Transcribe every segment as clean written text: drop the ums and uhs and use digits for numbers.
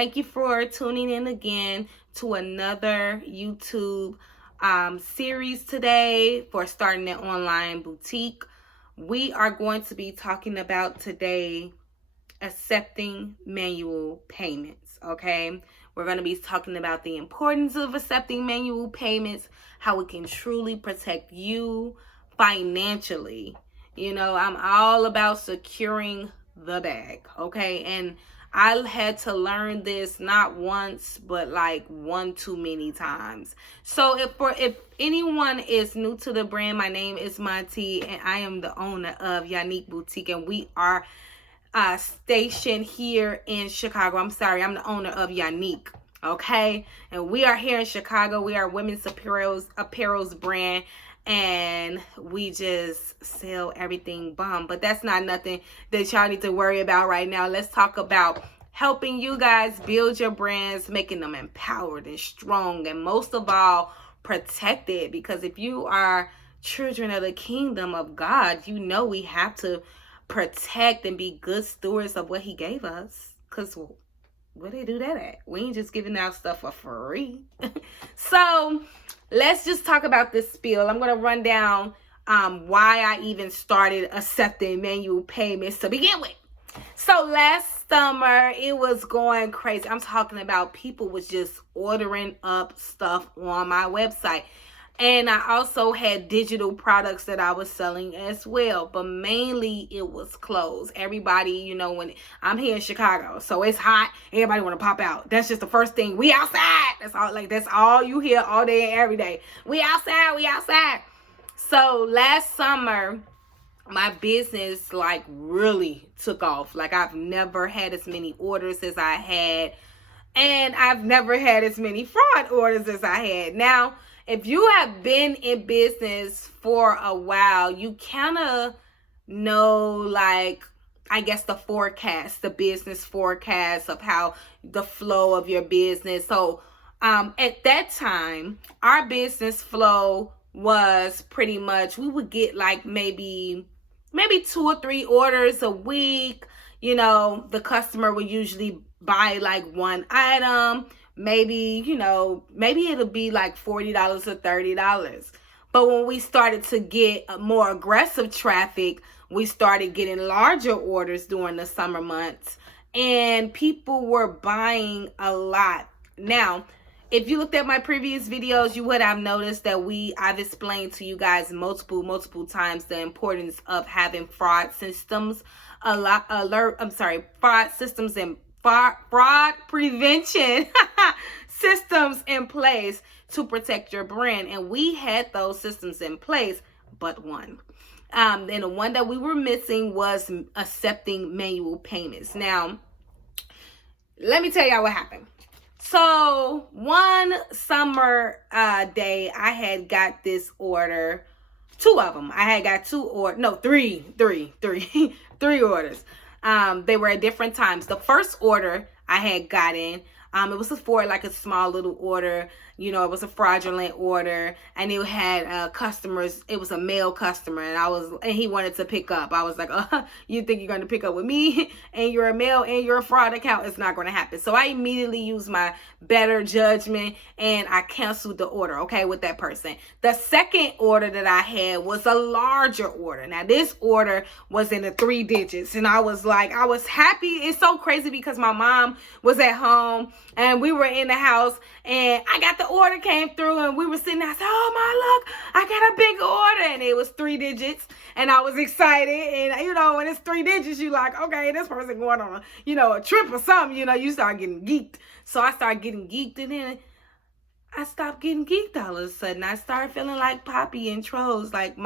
Thank you for tuning in again to another YouTube series today for starting an online boutique. We are going to be talking about today accepting manual payments, okay? We're going to be talking about the importance of accepting manual payments, how it can truly protect you financially. You know, I'm all about securing the bag, okay? And I had to learn this not once, but like one too many times. So if anyone is new to the brand, my name is Monty, and I am the owner of Yonicque Boutique, and we are stationed here in Chicago. I'm the owner of Yonicque, okay? And we are here in Chicago. We are women's apparels brand, and we just sell everything bomb. But that's not nothing that y'all need to worry about right now. Let's talk about helping you guys build your brands, making them empowered and strong, and most of all, protected. Because if you are children of the kingdom of God, you know we have to protect and be good stewards of what he gave us. Because where they do that at? We ain't just giving out stuff for free. So let's just talk about this spiel. I'm going to run down why I even started accepting manual payments to begin with. So last summer, it was going crazy. I'm talking about people was just ordering up stuff on my website. And I also had digital products that I was selling as well. But mainly it was clothes. Everybody, you know, when I'm here in Chicago, so it's hot. Everybody want to pop out. That's just the first thing. We outside. That's all you hear all day and every day. We outside. We outside. So last summer, my business like really took off. Like I've never had as many orders as I had. And I've never had as many fraud orders as I had. Now, if you have been in business for a while, you kind of know, like, I guess the business forecast of how the flow of your business. So at that time, our business flow was pretty much, we would get like maybe 2 or 3 orders a week. You know, the customer would usually buy like one item. Maybe it'll be like $40 or $30. But when we started to get more aggressive traffic, we started getting larger orders during the summer months, and people were buying a lot. Now, if you looked at my previous videos, you would have noticed that I've explained to you guys multiple times the importance of having fraud systems, fraud systems and fraud prevention systems in place to protect your brand. And we had those systems in place, but one. And the one that we were missing was accepting manual payments. Now, let me tell y'all what happened. So one summer day, I had got this order, 2 of them. I had got 3 orders. They were at different times. The first order I had gotten, it was for like a small little order. You know, it was a fraudulent order, and it had customers. It was a male customer, and he wanted to pick up. I was like, you think you're going to pick up with me, and you're a male, and you're a fraud account? It's not going to happen. So I immediately used my better judgment, and I canceled the order, okay, with that person. The second order that I had was a larger order. Now, this order was in the 3 digits, and I was happy. It's so crazy because my mom was at home, and we were in the house, and I got the order came through, and we were sitting there. I said, oh my, look, I got a big order. And it was 3 digits, and I was excited. And you know, when it's 3 digits, you like, okay, this person going on a trip or something. You know, you start getting geeked. So I started getting geeked, and then I stopped getting geeked all of a sudden. I started feeling like Poppy and Trolls, like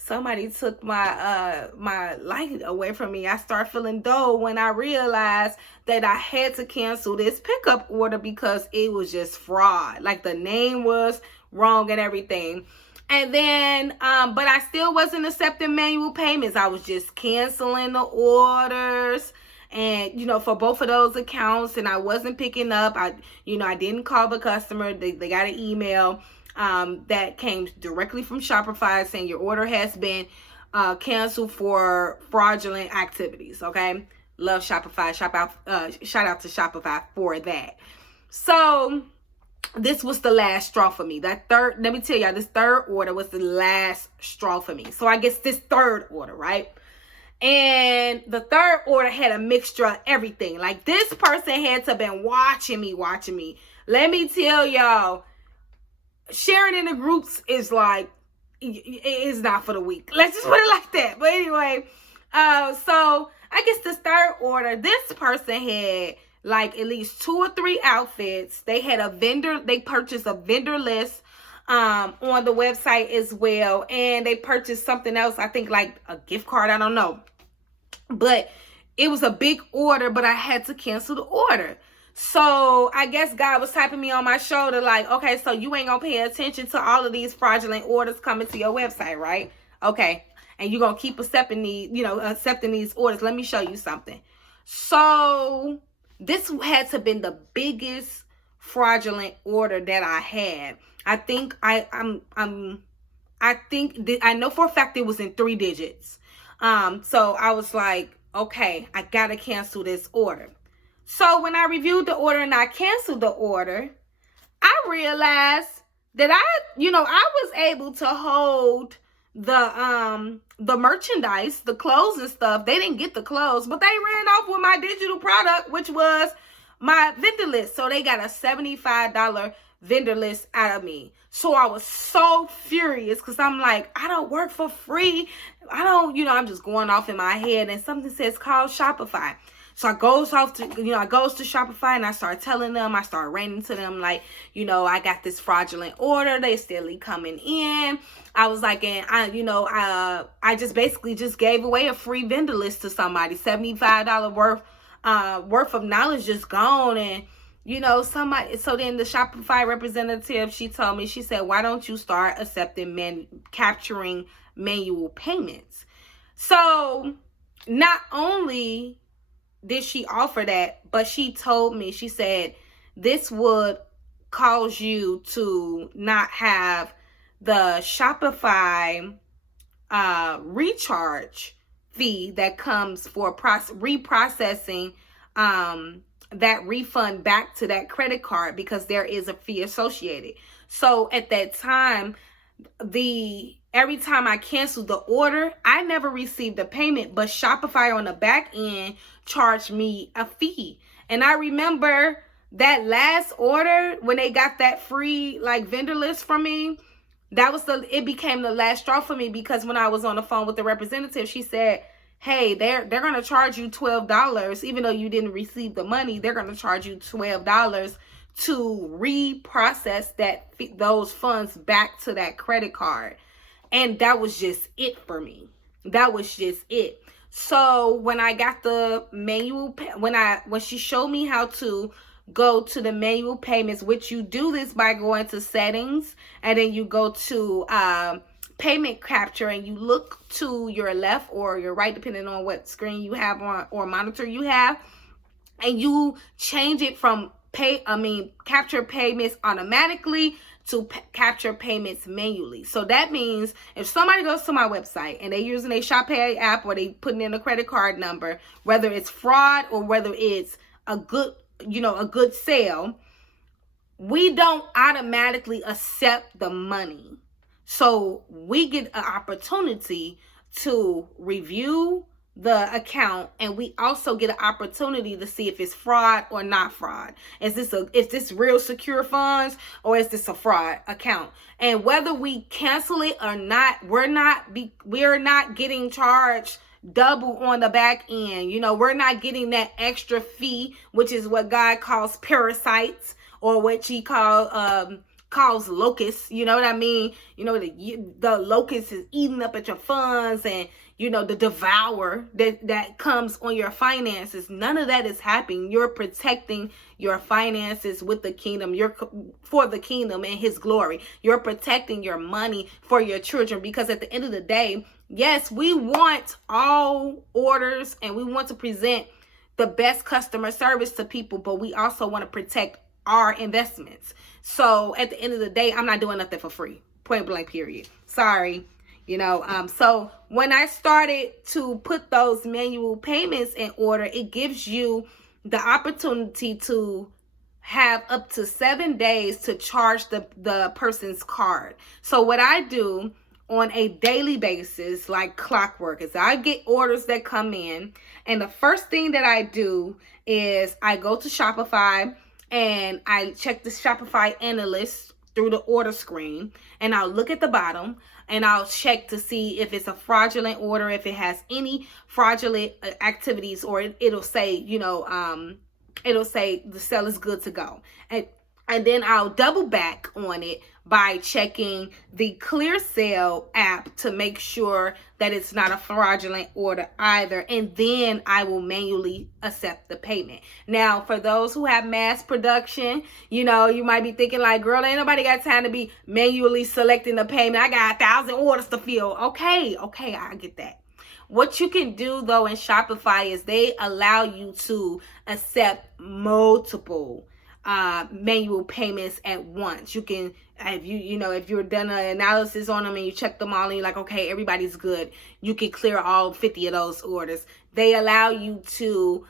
somebody took my light away from me. I started feeling dull when I realized that I had to cancel this pickup order because it was just fraud. Like the name was wrong and everything. And then, but I still wasn't accepting manual payments. I was just canceling the orders. And, you know, for both of those accounts, and I wasn't picking up. I didn't call the customer. They got an email that came directly from Shopify saying your order has been canceled for fraudulent activities. Okay. Love Shopify. Shout out to Shopify for that. So this was the last straw for me. Let me tell y'all, this third order was the last straw for me. So I guess this third order, right? And the third order had a mixture of everything. Like, this person had to have been watching me. Let me tell y'all, sharing in the groups is like, it's not for the weak. Let's just put it like that. But anyway, so I guess this third order, this person had like at least 2 or 3 outfits. They had they purchased a vendor list on the website as well. And they purchased something else, I think like a gift card, I don't know. But it was a big order, but I had to cancel the order. So I guess God was tapping me on my shoulder like, okay, so you ain't gonna pay attention to all of these fraudulent orders coming to your website, right? Okay. And you're gonna keep accepting these orders. Let me show you something. So this had to have been the biggest fraudulent order that I had. I know for a fact it was in 3 digits. So I was like, okay, I gotta cancel this order. So when I reviewed the order and I canceled the order, I realized that I was able to hold the merchandise, the clothes and stuff. They didn't get the clothes, but they ran off with my digital product, which was my vendor list. So they got a $75 vendor list out of me. So I was so furious because I'm like, I don't work for free. I'm just going off in my head, and something says call Shopify. So I goes to Shopify and I start telling them, I start ranting to them like, I got this fraudulent order. They still coming in. I was like, and I just basically just gave away a free vendor list to somebody, $75 worth of knowledge just gone. And so then the Shopify representative, she told me, she said, why don't you start accepting capturing manual payments? So not only did she offer that, but she told me, she said, this would cause you to not have the Shopify recharge fee that comes for reprocessing that refund back to that credit card, because there is a fee associated. So at that time, every time I canceled the order, I never received a payment, but Shopify on the back end charged me a fee. And I remember that last order when they got that free vendor list from me, it became the last straw for me, because when I was on the phone with the representative, she said, hey, they're going to charge you $12, even though you didn't receive the money. They're going to charge you $12 to reprocess those funds back to that credit card. And that was just it for me. That was just it. So when I got the manual, when she showed me how to go to the manual payments, which you do this by going to settings, and then you go to payment capture, and you look to your left or your right, depending on what screen you have on or monitor you have, and you change it from capture payments automatically to capture payments manually. So that means if somebody goes to my website and they're using a ShopPay app, or they putting in a credit card number, whether it's fraud or whether it's a good sale, we don't automatically accept the money. So we get an opportunity to review the account, and we also get an opportunity to see if it's fraud or not fraud. Is this real secure funds, or is this a fraud account? And whether we cancel it or not, we're not getting charged double on the back end. We're not getting that extra fee, which is what God calls parasites, or what he calls locusts. You know what I mean? The locust is eating up at your funds, and the devour that comes on your finances. None of that is happening. You're protecting your finances with the kingdom. For the kingdom and his glory. You're protecting your money for your children, because at the end of the day, yes, we want all orders and we want to present the best customer service to people, but we also want to protect our investments. So at the end of the day, I'm not doing nothing for free. Point blank, period. Sorry. So when I started to put those manual payments in order, it gives you the opportunity to have up to 7 days to charge the person's card. So what I do on a daily basis, like clockwork, is I get orders that come in, and the first thing that I do is I go to Shopify and I check the Shopify analyst through the order screen, and I'll look at the bottom and I'll check to see if it's a fraudulent order, if it has any fraudulent activities, or it'll say, it'll say the sale is good to go. And then I'll double back on it by checking the Clear Sale app to make sure that it's not a fraudulent order either. And then I will manually accept the payment. Now, for those who have mass production, you might be thinking like, girl, ain't nobody got time to be manually selecting the payment. I got 1,000 orders to fill. Okay, I get that. What you can do though in Shopify is they allow you to accept multiple manual payments at once. You can, if you're done an analysis on them and you check them all and you're like, okay, everybody's good, you can clear all 50 of those orders. They allow you to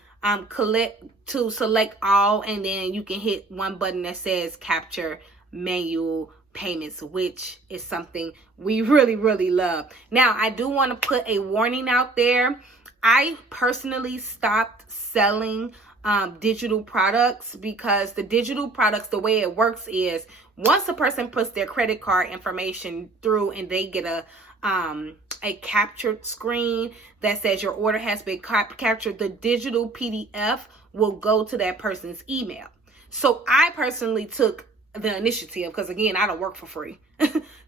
select all, and then you can hit one button that says capture manual payments, which is something we really, really love. Now, I do want to put a warning out there. I personally stopped selling digital products, because the digital products, the way it works is once a person puts their credit card information through and they get a captured screen that says your order has been captured, the digital PDF will go to that person's email. So I personally took the initiative, because again, I don't work for free,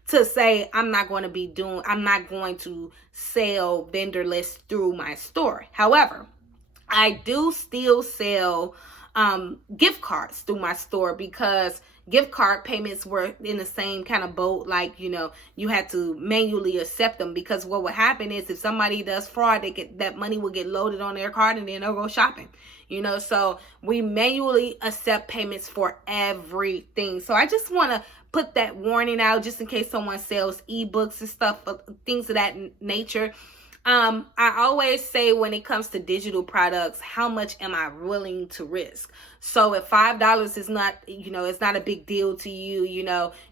to say I'm not going to sell vendor lists through my store. However, I do still sell gift cards through my store, because gift card payments were in the same kind of boat. Like, you had to manually accept them, because what would happen is if somebody does fraud, that money will get loaded on their card and then they'll go shopping. So we manually accept payments for everything. So I just want to put that warning out, just in case someone sells ebooks and stuff, things of that nature. I always say, when it comes to digital products, how much am I willing to risk? So if $5 is not, it's not a big deal to you,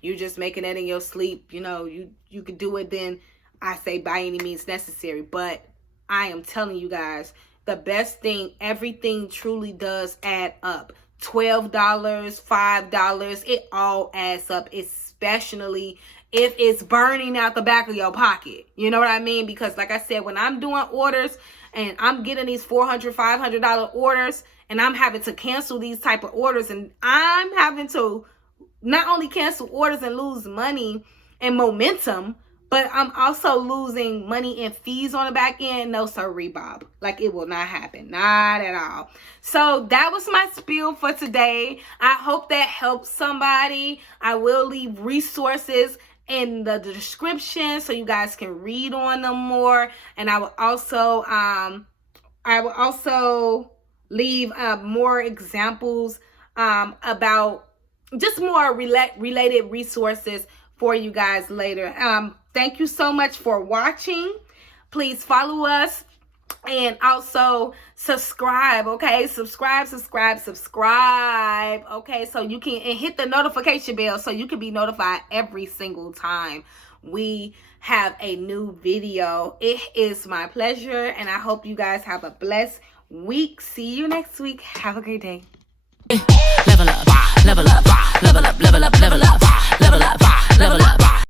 you're just making it in your sleep, you could do it, then I say by any means necessary. But I am telling you guys, the best thing, everything truly does add up. $12, $5, it all adds up, especially if it's burning out the back of your pocket. You know what I mean? Because like I said, when I'm doing orders and I'm getting these $400, $500 orders, and I'm having to cancel these type of orders, and I'm having to not only cancel orders and lose money and momentum, but I'm also losing money and fees on the back end. No, sorry, Bob. Like, it will not happen. Not at all. So that was my spiel for today. I hope that helps somebody. I will leave resources in the description so you guys can read on them more. And I will also leave more examples about just more related resources for you guys later. Thank you so much for watching. Please follow us and also subscribe, okay? Subscribe, okay? So you can, and hit the notification bell so you can be notified every single time we have a new video. It is my pleasure, and I hope you guys have a blessed week. See you next week. Have a great day. Level up, level up.